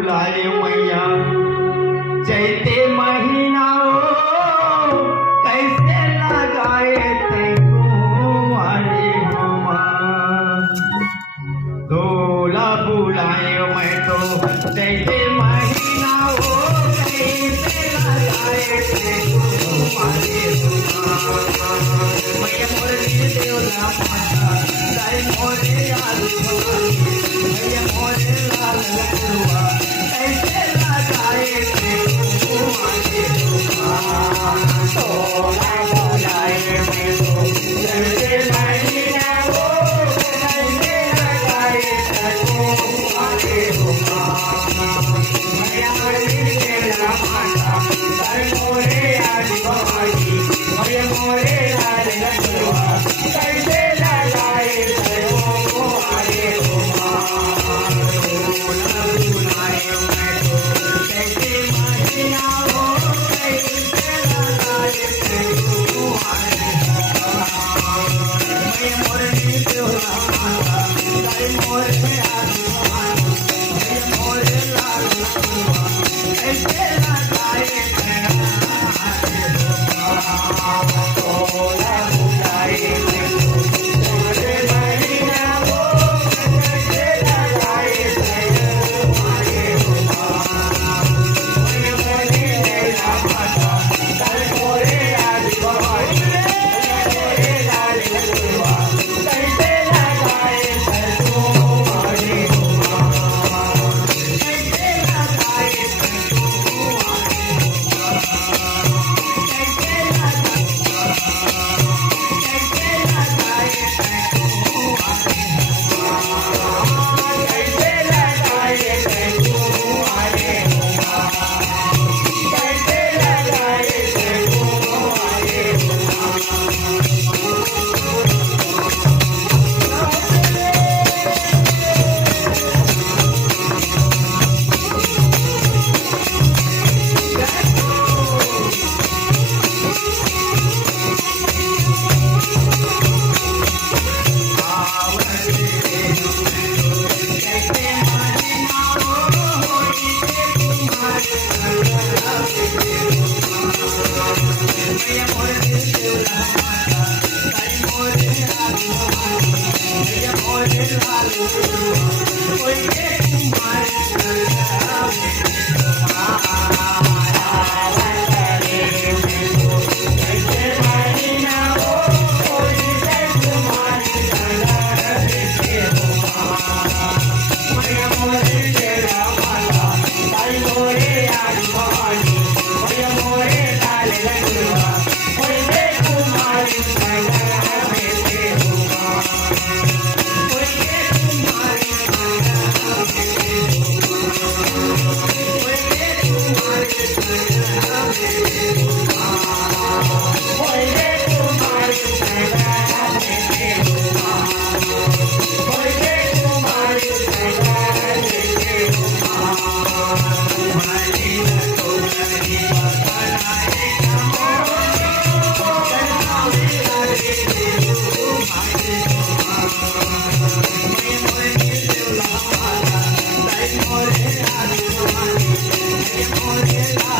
बुलाए मैया चैते महीना हो कैसे लगाए तेको वाले हमा तोला बुलाए मैं तो चैते महीना हो कैसे लगाए तेको वाले हमा मैया मोरे देवला माता गाय मोरे आलू मैया मोरे लाल लखुआ कैसे लगाए तेको वाले हमा तोला बुलाए मैं तो चैते महीना हो कैसे लगाए तेको वाले हमा मैया मोरे देवला माता गाय मोरे आलू मैया मोरे लाल लखुआ कैसे लगाए तेको वाले हमा तोला बुलाए मैं तो चैते महीना हो कैसे लगाए तेको वाले हमा मैया मोरे देवला माता गाय मोरे आलू मैया मोरे लाल लखुआ कैसे लगाए तेको वाले हमा तोला बुलाए मैं तो चैते महीना हो कैसे लगाए तेको वाले हमा मैया मोरे देवला माता गाय मोरे आलू मैया मोरे लाल लखुआ कैसे लगाए तेको वाले हमा कैसे लगाए तेको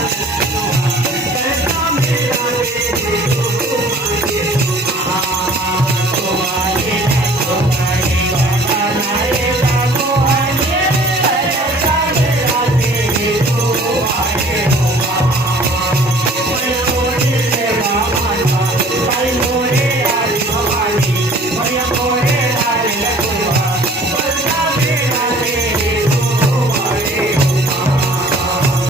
Thank you.